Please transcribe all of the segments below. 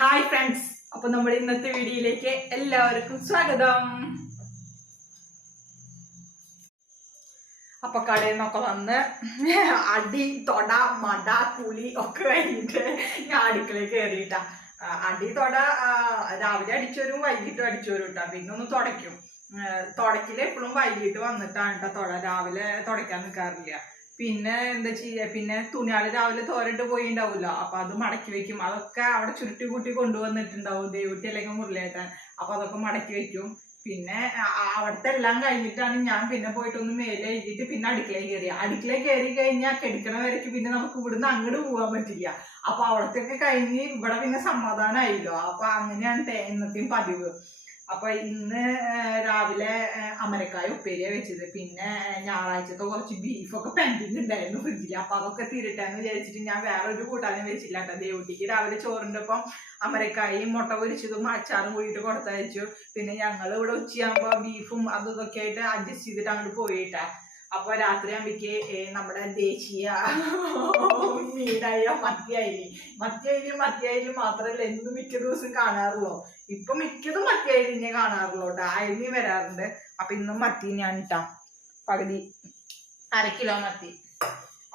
Hi friends, അപ്പൊ നമ്മുടെ ഇന്നത്തെ വീഡിയോയിലേക്ക് എല്ലാവർക്കും സ്വാഗതം. അപ്പൊ കടയിൽ നിന്നൊക്കെ വന്ന് അടി തൊട മട കുളി ഒക്കെ കഴിഞ്ഞിട്ട് ഞാൻ അടുക്കളയിൽ കയറിയിട്ടാ. അടി തൊട രാവിലെ അടിച്ചോരും വൈകിട്ടും അടിച്ചോരും ഇട്ടാ. പിന്നെ ഒന്ന് തുടയ്ക്കും. തുടക്കില് എപ്പോഴും വൈകിട്ട് വന്നിട്ടാണ് കേട്ടോ തൊട. രാവിലെ തുടയ്ക്കാൻ നിൽക്കാറില്ല. പിന്നെ എന്താ ചെയ്യുക, പിന്നെ തുണിയാള് രാവിലെ തോരട്ട് പോയിണ്ടാവൂല്ലോ, അപ്പൊ അത് മടക്കി വെക്കും. അതൊക്കെ അവിടെ ചുരുട്ടി കൂട്ടി കൊണ്ടുവന്നിട്ടുണ്ടാവും ദേവുട്ടി അല്ലെങ്കിൽ മുരളിയേട്ടൻ. അപ്പൊ അതൊക്കെ മടക്കി വെക്കും. പിന്നെ അവിടുത്തെ എല്ലാം കഴിഞ്ഞിട്ടാണ് ഞാൻ പിന്നെ പോയിട്ടൊന്ന് മേലെ എഴുതിയിട്ട് പിന്നെ അടുക്കളയിൽ കയറിയ. അടുക്കളയിൽ കയറി കഴിഞ്ഞാൽ കെടുക്കണ വരയ്ക്ക് പിന്നെ നമുക്ക് ഇവിടുന്ന് അങ്ങോട്ട് പോകാൻ പറ്റില്ല. അപ്പൊ അവിടത്തൊക്കെ കഴിഞ്ഞ് ഇവിടെ പിന്നെ സമാധാനമായില്ലോ. അപ്പൊ അങ്ങനെയാണ് ഇന്നത്തെയും പതിവ്. അപ്പൊ ഇന്ന് രാവിലെ അമരക്കായ ഉപ്പേരിയ വെച്ചത്. പിന്നെ ഞായറാഴ്ചത്തെ കുറച്ച് ബീഫൊക്കെ പെൻഡിങ് ഉണ്ടായിരുന്നു ഫ്രിഡ്ജിൽ. അപ്പൊ അതൊക്കെ തീരട്ടെന്ന് വിചാരിച്ചിട്ട് ഞാൻ വേറെ ഒരു കൂട്ടാനും വെച്ചില്ല കേട്ടോ. ദേവുട്ടിക്ക് രാവിലെ ചോറിൻ്റെ ഒപ്പം അമരക്കായും മുട്ട പൊരിച്ചതും അച്ചാറും കൂടിയിട്ട് കൊടുത്തയച്ചു. പിന്നെ ഞങ്ങൾ ഇവിടെ ഉച്ചയാകുമ്പോൾ ബീഫും അതും ഇതൊക്കെ ആയിട്ട് അഡ്ജസ്റ്റ് ചെയ്തിട്ട് അങ്ങോട്ട് പോയിട്ടാ. അപ്പൊ രാത്രി ആകുമ്പോഴേക്ക് നമ്മുടെ ദേശീയ മീനായ മത്തിയായാലും മാത്രമല്ല എന്നും മിക്ക ദിവസം കാണാറുള്ളൂ. ഇപ്പൊ മിക്കതും മത്തിയായാലും കാണാറുള്ളൂ കേട്ടോ. അയലിന് വരാറുണ്ട്. അപ്പൊ ഇന്നും മത്തി ഞാൻ ഇട്ടാ പകുതി 1/2 കിലോ മത്തി.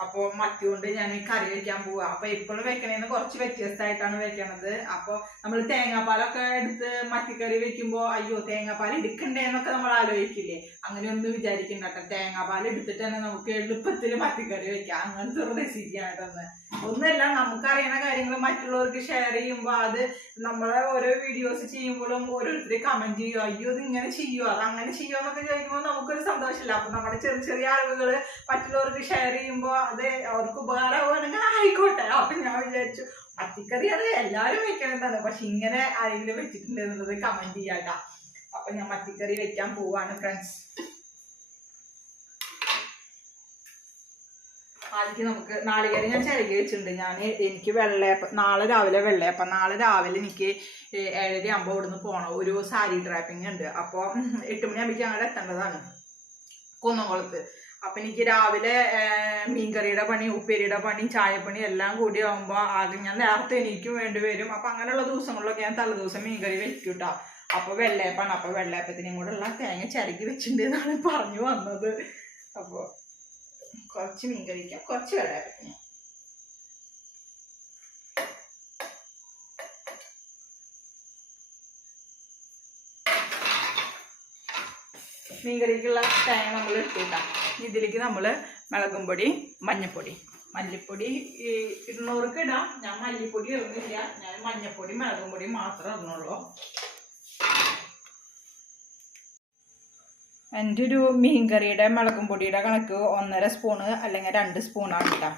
അപ്പൊ മത്തി കൊണ്ട് ഞാൻ കറി വെക്കാൻ പോവാ. അപ്പൊ എപ്പോഴും വെക്കണേന്ന് കുറച്ച് വ്യത്യസ്തമായിട്ടാണ് വെക്കണത്. അപ്പൊ നമ്മൾ തേങ്ങാപ്പാലൊക്കെ എടുത്ത് മത്തിക്കറി വെക്കുമ്പോ അയ്യോ തേങ്ങാപ്പാൽ എടുക്കണ്ടേന്നൊക്കെ നമ്മൾ ആലോചിക്കില്ലേ? അങ്ങനെയൊന്നും വിചാരിക്കണ്ട കേട്ടോ. തേങ്ങാപ്പാൽ എടുത്തിട്ട് തന്നെ നമുക്ക് എളുപ്പത്തിൽ മത്തിക്കറി വെക്കാം. അങ്ങനത്തെ ഒരു റെസിപ്പിയാണ് കേട്ടോ. ഒന്നല്ല, നമുക്കറിയണ കാര്യങ്ങൾ മറ്റുള്ളവർക്ക് ഷെയർ ചെയ്യുമ്പോൾ അത് നമ്മളെ ഓരോ വീഡിയോസ് ചെയ്യുമ്പോഴും ഓരോരുത്തർ കമന്റ് ചെയ്യുമോ, അയ്യോ ഇത് ഇങ്ങനെ ചെയ്യുമോ, അത് അങ്ങനെ ചെയ്യുമോ എന്നൊക്കെ ചോദിക്കുമ്പോൾ നമുക്കൊരു സന്തോഷമില്ല. അപ്പൊ നമ്മുടെ ചെറിയ ചെറിയ അറിവുകൾ മറ്റുള്ളവർക്ക് ഷെയർ ചെയ്യുമ്പോൾ അത് അവർക്ക് ഉപകാരമാവുകയാണെങ്കിൽ ആയിക്കോട്ടെ. അപ്പൊ ഞാൻ വിചാരിച്ചു മത്തിക്കറി അത് എല്ലാവരും വെക്കണതാണ്, പക്ഷെ ഇങ്ങനെ ആരെങ്കിലും വെച്ചിട്ടുണ്ട് എന്നുള്ളത് കമന്റ് ചെയ്യാട്ടാ. അപ്പൊ ഞാൻ മത്തിക്കറി വെക്കാൻ പോവാണ് ഫ്രണ്ട്സ്. ആദ്യം നമുക്ക് നാളികേരം ഞാൻ ചിരകി വെച്ചിട്ടുണ്ട്. എനിക്ക് വെള്ളയപ്പം നാളെ രാവിലെ വെള്ളയപ്പം. നാളെ രാവിലെ എനിക്ക് 7:30 ഇവിടുന്ന് പോകണം. ഒരു സാരി ഡ്രാപ്പിംഗ് ഉണ്ട്. അപ്പോൾ 8 മണിയാകുമ്പോഴേക്കും അങ്ങോട്ട് എത്തേണ്ടതാണ് കുന്നംകുളത്ത്. അപ്പൊ എനിക്ക് രാവിലെ മീൻകറിയുടെ പണി, ഉപ്പേരിയുടെ പണി, ചായപ്പണി എല്ലാം കൂടി ആകുമ്പോൾ ആദ്യം ഞാൻ നേരത്തെ എനിക്കും വേണ്ടി വരും. അപ്പൊ അങ്ങനെയുള്ള ദിവസങ്ങളിലൊക്കെ ഞാൻ തലേദിവസം മീൻകറി വെക്കൂട്ടാ. അപ്പൊ വെള്ളയപ്പാണ്. അപ്പൊ വെള്ളയപ്പത്തിനും കൂടെ ഉള്ള തേങ്ങ ചിരകി വെച്ചിട്ടുണ്ട് എന്നാണ് പറഞ്ഞു വന്നത്. അപ്പോൾ കുറച്ച് മീൻ കഴിക്കാം, കുറച്ച് വെള്ളയപ്പത്തിന്. മീൻകറിക്കുള്ള തേങ്ങ നമ്മൾ ഇട്ടിട്ടാ. ഇതിലേക്ക് നമ്മൾ മുളകും പൊടി, മഞ്ഞപ്പൊടി, മല്ലിപ്പൊടി 200 ഇടാം. ഞാൻ മല്ലിപ്പൊടി ഇടുന്നില്ല. ഞാൻ മഞ്ഞപ്പൊടി മുളകും പൊടി മാത്രമേ ഇടുന്നുള്ളൂ. എൻ്റെ ഒരു മീൻകറിയുടെ മുളകും പൊടിയുടെ കണക്ക് 1.5 സ്പൂണ് അല്ലെങ്കിൽ 2 സ്പൂണാണ് കേട്ടോ.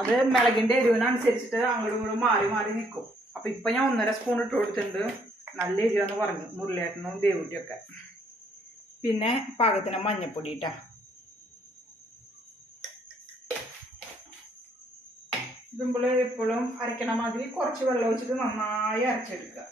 അത് മുളകിൻ്റെ എരിവിനനുസരിച്ചിട്ട് അങ്ങോട്ടും ഇങ്ങോട്ടും മാറി മാറി നിൽക്കും. അപ്പം ഇപ്പം ഞാൻ 1.5 സ്പൂൺ ഇട്ട് കൊടുത്തിട്ടുണ്ട്. നല്ല എരിവെന്ന് പറഞ്ഞു മുരളിയേട്ടനും ദേവുട്ടിയൊക്കെ. പിന്നെ പാകത്തിന് മഞ്ഞപ്പൊടി ഇട്ടാ. ഇതുമ്പോൾ എപ്പോഴും അരക്കണ മാതിരി കുറച്ച് വെള്ളം ഒഴിച്ചിട്ട് നന്നായി അരച്ചെടുക്കുക.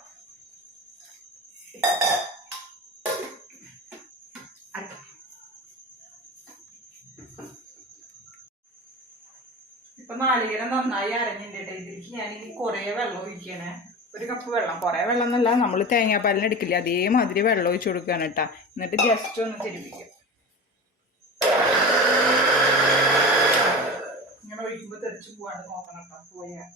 ഇപ്പൊ നാളികേരം നന്നായി അരഞ്ഞിട്ടുണ്ട്. ഇതിലേക്ക് ഞാൻ ഇനി കുറേ വെള്ളം ഒഴിക്കണേ. 1 കപ്പ് വെള്ളം, കുറേ വെള്ളം എന്നല്ല, നമ്മൾ തേങ്ങാപ്പാലിന് എടുക്കില്ല അതേമാതിരി വെള്ളം ഒഴിച്ചു കൊടുക്കുകയാണ് കേട്ടോ. എന്നിട്ട് ജസ്റ്റ് ഒന്ന് തിരുപ്പിക്കുക. ഇങ്ങനെ ഒഴിക്കുമ്പോൾ തെറിച്ച് പോവാണ്ട് നോക്കണം കേട്ടോ. പോയാ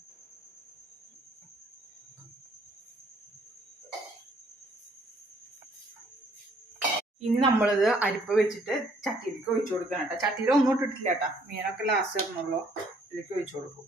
ഇനി നമ്മളിത് അരിപ്പ വെച്ചിട്ട് ചട്ടിയിലേക്ക് ഒഴിച്ചു കൊടുക്കണം കേട്ടോ. ചട്ടിയിൽ ഒന്നും ഇട്ടിട്ടില്ല കേട്ടോ. മീനൊക്കെ ലാസ്റ്റ് ഇറങ്ങുള്ളൂ. ഇതിലേക്ക് ഒഴിച്ചു കൊടുക്കും.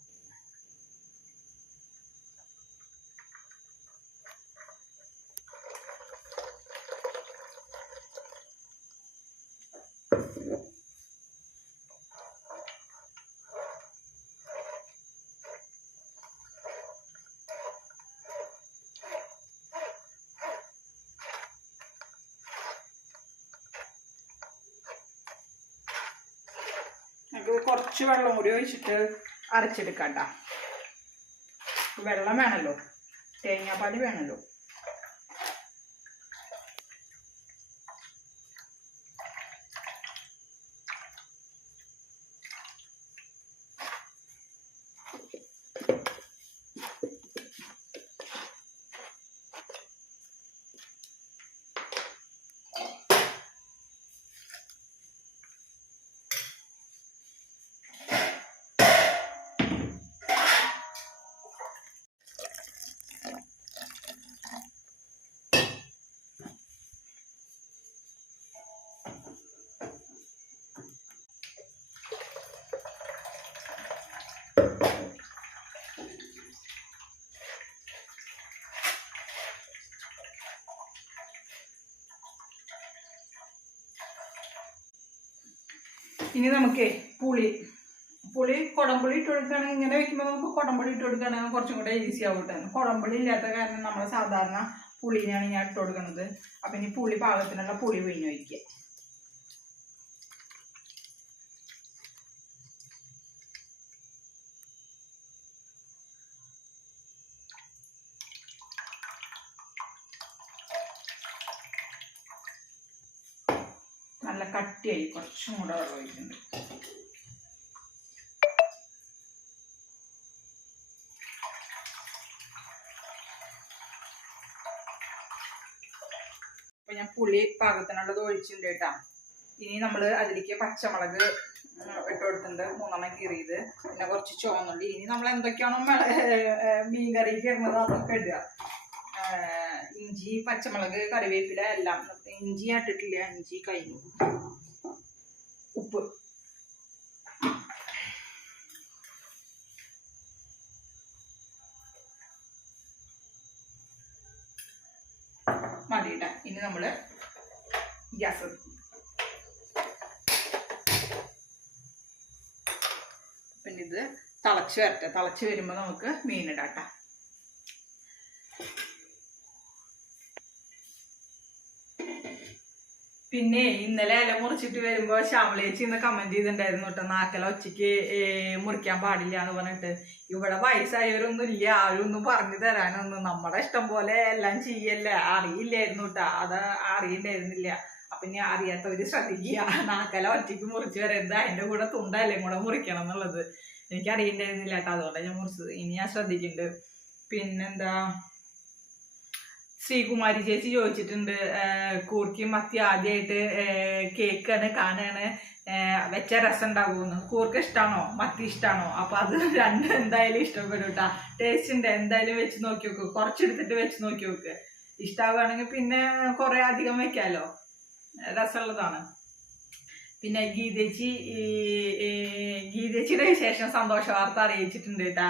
നമുക്ക് കുറച്ച് വെള്ളം കൂടി ഒഴിച്ചിട്ട് അരച്ചെടുക്കാം കേട്ടോ. വെള്ളം വേണമല്ലോ, തേങ്ങാപ്പാൽ വേണമല്ലോ. ഇനി നമുക്ക് പുളി കുടംപുളി ഇട്ട് കൊടുക്കുകയാണെങ്കിൽ ഇങ്ങനെ വെക്കുമ്പോൾ നമുക്ക് കുടംപുളി ഇട്ട് കൊടുക്കുകയാണെങ്കിൽ കുറച്ചും കൂടെ ഈസി ആവട്ടെ. കുടംപുളി ഇല്ലാത്ത കാരണം നമ്മൾ സാധാരണ പുളിനെയാണ് ഞാൻ ഇട്ട് കൊടുക്കുന്നത്. അപ്പം ഇനി പുളി പാകത്തിനുള്ള പുളി പിഴിഞ്ഞ് വയ്ക്കുക. നല്ല കട്ടിയായി കുറച്ചും കൂടെ വെള്ളം ഒഴിക്കുന്നുണ്ട്. അപ്പൊ ഞാൻ പുളി പാകത്തിനുള്ളത് ഒഴിച്ചിട്ടുണ്ട് കേട്ടാ. ഇനി നമ്മൾ അതിലേക്ക് പച്ചമുളക് ഇട്ട് കൊടുത്തിട്ടുണ്ട്, 3 കീറിയത്, പിന്നെ കുറച്ച് ചുവന്നുള്ളി. ഇനി നമ്മൾ എന്തൊക്കെയാണോ മീൻ കറിക്ക് ഇടുന്നത് അതൊക്കെ ഇടുക. ഇഞ്ചി, പച്ചമുളക്, കറിവേപ്പില എല്ലാം. ഇഞ്ചി ഇട്ടിട്ടില്ല, ഇഞ്ചി കഴിഞ്ഞു. ഉപ്പ്, മതിയിട്ട. ഇനി നമ്മള് ഗ്യാസ് പിന്നെ ഇത് തിളച്ച് വരട്ടെ. തിളച്ച് വരുമ്പോൾ നമുക്ക് മീനിടാട്ട. പിന്നെ ഇന്നലെ ഇല മുറിച്ചിട്ട് വരുമ്പോൾ ശ്യാമളേച്ചി ഇന്ന് കമന്റ് ചെയ്തിട്ടുണ്ടായിരുന്നു കേട്ടോ, നാക്കല ഒച്ചയ്ക്ക് മുറിക്കാൻ പാടില്ല എന്ന് പറഞ്ഞിട്ട്. ഇവിടെ വയസ്സായവരൊന്നും ഇല്ല, ആരും ഒന്നും പറഞ്ഞു തരാനൊന്നും. നമ്മുടെ ഇഷ്ടം പോലെ എല്ലാം ചെയ്യല്ലേ. അറിയില്ലായിരുന്നു കേട്ടോ, അത് അറിയണ്ടായിരുന്നില്ല. അപ്പൊ ഇനി അറിയാത്തവര് ശ്രദ്ധിക്കുക, നാക്കല ഒറ്റയ്ക്ക് മുറിച്ച് വരരുത്, അതിന്റെ കൂടെ തുണ്ടല്ലേ കൂടെ മുറിക്കണം എന്നുള്ളത് എനിക്ക് അറിയണ്ടായിരുന്നില്ല കേട്ടോ, അതുകൊണ്ടാണ് ഞാൻ മുറിച്ചത്. ഇനി ഞാൻ ശ്രദ്ധിക്കുന്നുണ്ട്. പിന്നെന്താ, ശ്രീകുമാരി ചേച്ചി ചോദിച്ചിട്ടുണ്ട്, കൂർക്കി മത്തി ആദ്യമായിട്ട് കേക്കാണ് കാണാണ്, വെച്ച രസം ഉണ്ടാകുമെന്ന്. കൂർക്ക് ഇഷ്ടമാണോ മത്തി ഇഷ്ടമാണോ? അപ്പൊ അത് രണ്ടും എന്തായാലും ഇഷ്ടപ്പെടും കേട്ടാ. ടേസ്റ്റ് ഉണ്ട്, എന്തായാലും വെച്ച് നോക്കി നോക്ക്, കുറച്ചെടുത്തിട്ട് വെച്ച് നോക്കി നോക്ക്. ഇഷ്ടമാവുകയാണെങ്കിൽ പിന്നെ കുറെ അധികം വെക്കാലോ, രസമുള്ളതാണ്. പിന്നെ ഗീതേച്ചിയുടെ വിശേഷം സന്തോഷ വാർത്ത അറിയിച്ചിട്ടുണ്ട് കേട്ടാ,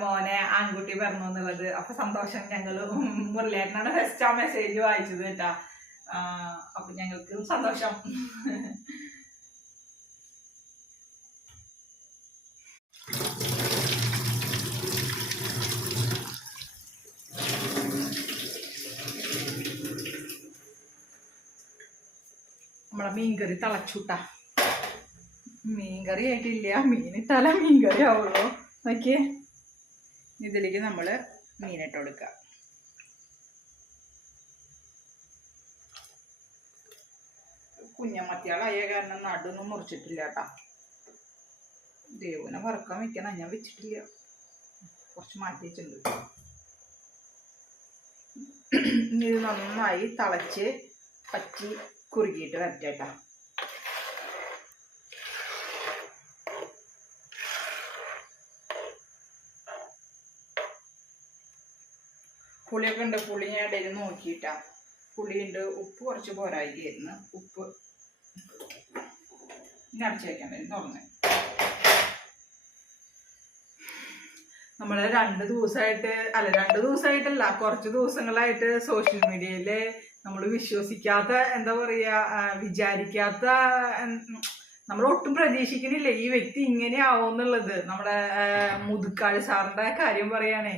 മോനെ ആൺകുട്ടി പറഞ്ഞു എന്നുള്ളത്. അപ്പൊ സന്തോഷം. ഞങ്ങൾ മുരളിയേട്ടനാണ് ഫസ്റ്റ് ആ മെസ്സേജ് വായിച്ചത് കേട്ടാ. അപ്പൊ ഞങ്ങൾക്ക് സന്തോഷം. നമ്മളെ മീൻകറി തിളച്ചുട്ടാ. മീൻകറി ആയിട്ടില്ല, മീനിട്ടാല മീൻകറി ആവുള്ളൂ. നോക്കിയേ, ഇതിലേക്ക് നമ്മൾ മീനിട്ട് കൊടുക്കുക. കുഞ്ഞമത്തിയാളായ കാരണം നടുവൊന്നും മുറിച്ചിട്ടില്ല കേട്ടാ. ദേവുനെ വറക്കാൻ വെക്കണം, ഞാൻ വെച്ചിട്ടില്ല, കുറച്ച് മാറ്റി വെച്ചിട്ടുണ്ട്. ഇത് നന്നായി തിളച്ച് പറ്റി കുറുകിയിട്ട് വരട്ടേട്ടാ. പുളിയൊക്കെ ഉണ്ട്, പുളി ഞാൻ ഇടയിൽ നോക്കിയിട്ടാ. പുളിയുണ്ട്, ഉപ്പ് കുറച്ച് പോരായിരുന്നു. ഉപ്പ് ഇനി അടച്ചു വയ്ക്കാൻ പറ്റും തുറന്ന്. നമ്മൾ 2 ദിവസമായിട്ടല്ല, കുറച്ച് ദിവസങ്ങളായിട്ട് സോഷ്യൽ മീഡിയയില് നമ്മൾ വിശ്വസിക്കാത്ത, എന്താ പറയാ, വിചാരിക്കാത്ത, നമ്മൾ ഒട്ടും പ്രതീക്ഷിക്കുന്നില്ല ഈ വ്യക്തി ഇങ്ങനെ ആവുമെന്നുള്ളത്. നമ്മുടെ മുതുക്കാട് സാറിന്റെ കാര്യം പറയാണേ.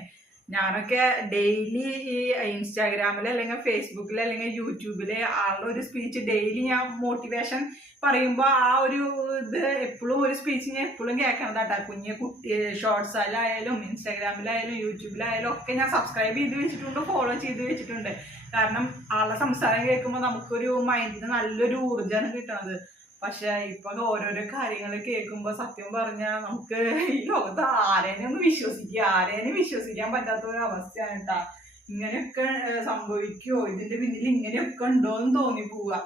ഞാനൊക്കെ ഡെയിലി ഈ ഇൻസ്റ്റാഗ്രാമിൽ അല്ലെങ്കിൽ ഫേസ്ബുക്കിൽ അല്ലെങ്കിൽ യൂട്യൂബില് ആളുടെ ഒരു സ്പീച്ച് ഡെയിലി ഞാൻ മോട്ടിവേഷൻ പറയുമ്പോൾ ആ ഒരു ഇത് എപ്പോഴും ഒരു സ്പീച്ച് ഞാൻ എപ്പോഴും കേൾക്കണതാട്ടാ. കുട്ടി ഷോർട്സായാലും ഇൻസ്റ്റാഗ്രാമിലായാലും യൂട്യൂബിലായാലും ഒക്കെ ഞാൻ സബ്സ്ക്രൈബ് ചെയ്ത് വെച്ചിട്ടുണ്ട്, ഫോളോ ചെയ്ത് വെച്ചിട്ടുണ്ട്. കാരണം ആളുടെ സംസാരം കേൾക്കുമ്പോൾ നമുക്കൊരു മൈൻഡിന് നല്ലൊരു ഊർജ്ജമാണ് കിട്ടണത്. പക്ഷെ ഇപ്പൊ ഓരോരോ കാര്യങ്ങൾ കേൾക്കുമ്പോ സത്യം പറഞ്ഞാൽ നമുക്ക് ഈ ലോകത്ത് ആരെയും വിശ്വസിക്കാൻ പറ്റാത്ത ഒരു അവസ്ഥയാണ് കേട്ടാ. ഇങ്ങനെയൊക്കെ സംഭവിക്കുമോ, ഇതിന്റെ പിന്നിൽ ഇങ്ങനെയൊക്കെ ഉണ്ടോന്ന് തോന്നി പോവുക.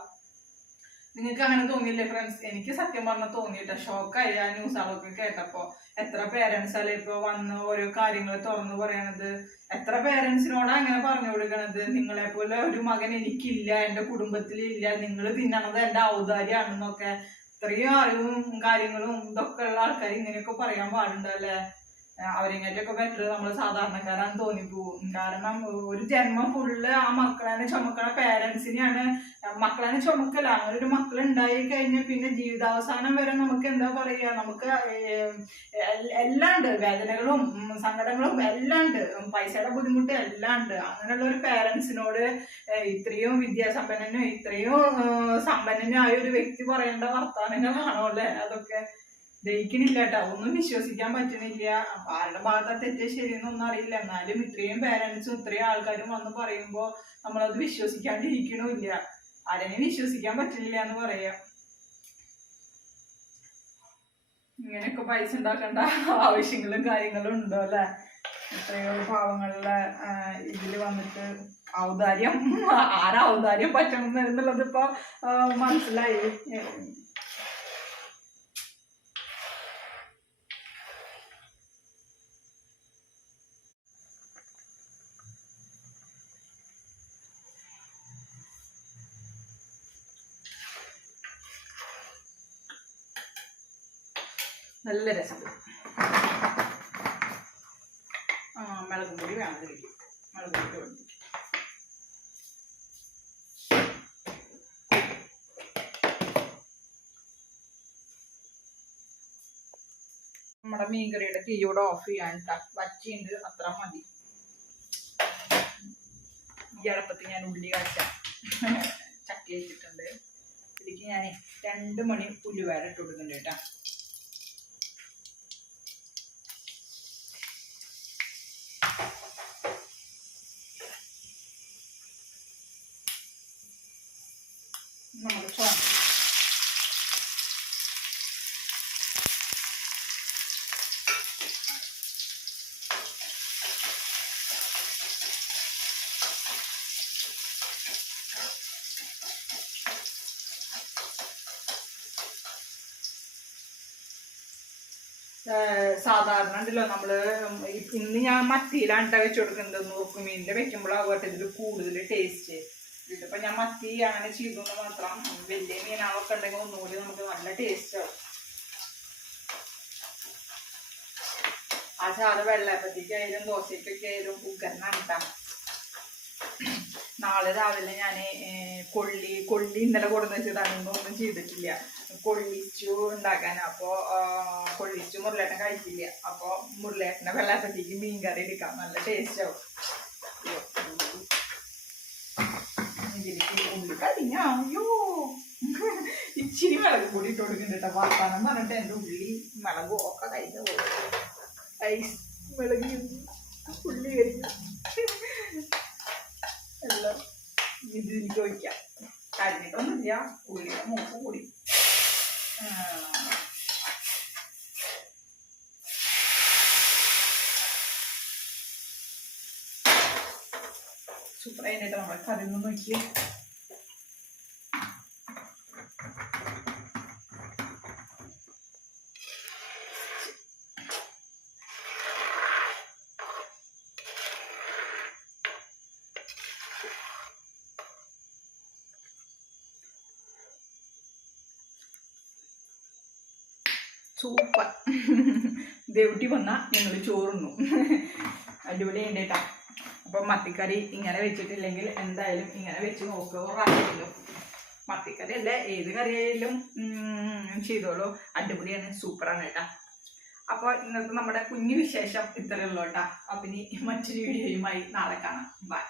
നിങ്ങൾക്ക് അങ്ങനെ തോന്നിയില്ലേ ഫ്രണ്ട്സ്? എനിക്ക് സത്യം പറഞ്ഞാൽ തോന്നിയിട്ട ഷോക്കായി ആ ന്യൂസുകളൊക്കെ കേട്ടപ്പോ. എത്ര പേരൻസ് അല്ലെ ഇപ്പൊ വന്ന് ഓരോ കാര്യങ്ങൾ തുറന്നു പറയണത്. എത്ര പേരൻസിനോടാ അങ്ങനെ പറഞ്ഞു കൊടുക്കണത്, നിങ്ങളെ പോലെ ഒരു മകൻ എനിക്കില്ല, എന്റെ കുടുംബത്തിലില്ല, നിങ്ങൾ തിന്നണത് എന്റെ ഔദാര്യാണെന്നൊക്കെ. ഇത്രയും അറിവും കാര്യങ്ങളും ഇതൊക്കെ ഉള്ള ആൾക്കാർ ഇങ്ങനെയൊക്കെ പറയാൻ പാടുണ്ടല്ലേ. അവരെങ്ങാറ്റൊക്കെ ബെറ്റർ നമ്മൾ സാധാരണക്കാരാന്ന് തോന്നിപ്പോവും. കാരണം ഒരു ജന്മം ഫുള്ള് ആ മക്കളെ ചുമക്കണ പേരൻസിനെയാണ്, മക്കളെ ചുമക്കല. അങ്ങനെ ഒരു മക്കളുണ്ടായി കഴിഞ്ഞാൽ പിന്നെ ജീവിതാവസാനം വരെ നമുക്ക് എന്താ പറയുക, നമുക്ക് എല്ലാം ഉണ്ട്, വേദനകളും സങ്കടങ്ങളും എല്ലാം ഉണ്ട്, പൈസയുടെ ബുദ്ധിമുട്ട് എല്ലാം ഉണ്ട്. അങ്ങനെയുള്ള ഒരു പേരൻസിനോട് ഇത്രയും വിദ്യാസമ്പന്നനും ഇത്രയും സമ്പന്നനായ ഒരു വ്യക്തി പറയേണ്ട വർത്തമാനങ്ങളാണോ അല്ലേ? അതൊക്കെ ദഹിക്കണില്ല കേട്ടോ, ഒന്നും വിശ്വസിക്കാൻ പറ്റണില്ല. ആരുടെ ഭാഗത്താ തെറ്റേ ശരിയെന്നൊന്നും അറിയില്ല. എന്നാലും ഇത്രയും പേരൻസും ഇത്രയും ആൾക്കാരും വന്ന് പറയുമ്പോൾ നമ്മളത് വിശ്വസിക്കാണ്ടിരിക്കണില്ല. ആരെയും വിശ്വസിക്കാൻ പറ്റില്ല എന്ന് പറയാം. ഇങ്ങനെയൊക്കെ പൈസ ഉണ്ടാക്കേണ്ട ആവശ്യങ്ങളും കാര്യങ്ങളും ഉണ്ടോ അല്ലെ? എത്രയോ പാവങ്ങളുടെ ഇതിൽ വന്നിട്ട് ഔദാര്യം, ആരാ ഔദാര്യം പറ്റണം എന്നുള്ളത് ഇപ്പൊ മനസ്സിലായി. നല്ല രസം. മുളകും പൊടി വേണം കഴിക്കും. മുളക് പൊടി കൊടുത്തു നമ്മുടെ മീൻകറിയുടെ തീയോടെ ഓഫ് ചെയ്യാൻ വച്ചിണ്ട്, അത്ര മതി. ഈ അടപ്പത്തിൽ ഞാൻ ഉള്ളി കാച്ചാം ചക്കി വെച്ചിട്ടുണ്ട്. ഇതിലേക്ക് ഞാൻ 2 മണി ഉലുവാര ഇട്ട് കൊടുക്കുന്നുണ്ട് കേട്ടോ. നമ്മൾ സാധാരണ ഉണ്ടല്ലോ നമ്മള് ഇന്ന് ഞാൻ മത്തിയിലാണ് വെച്ച് കൊടുക്കുന്നത്. നുറുക്കുമീനിന്റെ വെക്കുമ്പോഴാകട്ടെ ഇതിൽ കൂടുതൽ ടേസ്റ്റ്. ഇതിപ്പോ ഞാൻ മത്തി അങ്ങനെ ചെയ്തെന്ന് മാത്രം. വലിയ മീനാളൊക്കെ ഉണ്ടെങ്കിൽ ഒന്നുകൂടി നമുക്ക് നല്ല ടേസ്റ്റ് ആവും. ആ ചാറ് വെള്ളയപ്പത്തേക്കായാലും ദോശയ്ക്കൊക്കെ ആയാലും കുക്കറിനാണ്. നാളെ രാവിലെ ഞാൻ കൊള്ളി ഇന്നലെ കൊടുന്ന് വെച്ചതാണ്, ഒന്നും ചെയ്തിട്ടില്ല. കൊള്ളിച്ചു ഉണ്ടാക്കാൻ. അപ്പോൾ കൊള്ളിച്ചു മുരളേട്ടൻ കഴിക്കില്ല. അപ്പോൾ മുരളേട്ടൻ്റെ വെള്ളയപ്പത്തേക്ക് മീൻകറി എടുക്കാം, നല്ല ടേസ്റ്റ് ആവും. ഇതിലേക്ക് ഉള്ളി കരിഞ്ഞോ, അയ്യോ ഇച്ചിരി മുളക് പൊടി ഇട്ട് കൊടുക്കുന്നുണ്ട് കേട്ടോ. വർത്താനം പറഞ്ഞിട്ട് എൻ്റെ ഉള്ളി മുളകും ഒക്കെ കഴിഞ്ഞു പോകും. ഐസ് മുളകി ഉള്ളി കരിഞ്ഞു എല്ലാം ഇതിലേക്ക് ഒഴിക്കാം. കരിഞ്ഞിട്ടൊന്നുമില്ല, ഉള്ളിയുടെ മൂക്ക് കൂടി. സൂപ്പർ ആയിട്ട് നമ്മളെ കറി ഒന്ന് നോക്കി. സൂപ്പർ. ദേവുട്ടി വന്നാൽ ഞങ്ങൾ ചോറുണ്ണു. അടിപൊളി ഉണ്ട് കേട്ടോ. അപ്പം മത്തിക്കറി ഇങ്ങനെ വെച്ചിട്ടില്ലെങ്കിൽ എന്തായാലും ഇങ്ങനെ വെച്ച് നോക്കുക. ഒരാളെങ്കിലും മത്തിക്കറി അല്ല ഏത് കറിയായാലും ചെയ്തോളൂ, അടിപൊളിയാണ്, സൂപ്പറാണ് കേട്ടോ. അപ്പോൾ ഇന്നത്തെ നമ്മുടെ കുഞ്ഞു വിശേഷം ഇത്രയേ ഉള്ളൂ കേട്ടോ. അപ്പം ഇനി മറ്റൊരു വീഡിയോയുമായി നാളെ കാണാം. ബൈ.